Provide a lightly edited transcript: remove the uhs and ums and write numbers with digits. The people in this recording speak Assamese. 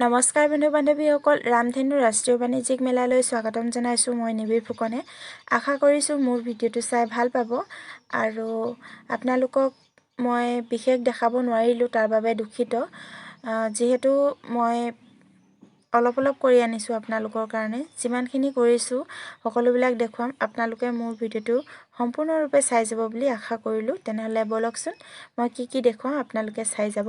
নমস্কাৰ বন্ধু বান্ধৱীসকল, ৰামধেনু ৰাষ্ট্ৰীয় বাণিজ্যিক মেলালৈ স্বাগতম জনাইছোঁ। মই নিবিড় ফুকনে। আশা কৰিছোঁ মোৰ ভিডিঅ'টো চাই ভাল পাব আৰু আপোনালোকক মই বিশেষ দেখাব নোৱাৰিলোঁ, তাৰ বাবে দুখিত। যিহেতু মই অলপ কৰি আনিছোঁ আপোনালোকৰ কাৰণে। যিমানখিনি কৰিছোঁ সকলোবিলাক দেখুৱাম। আপোনালোকে মোৰ ভিডিঅ'টো সম্পূৰ্ণৰূপে চাই যাব বুলি আশা কৰিলোঁ। তেনেহ'লে ব'লকচোন মই কি দেখুৱাওঁ আপোনালোকে চাই যাব।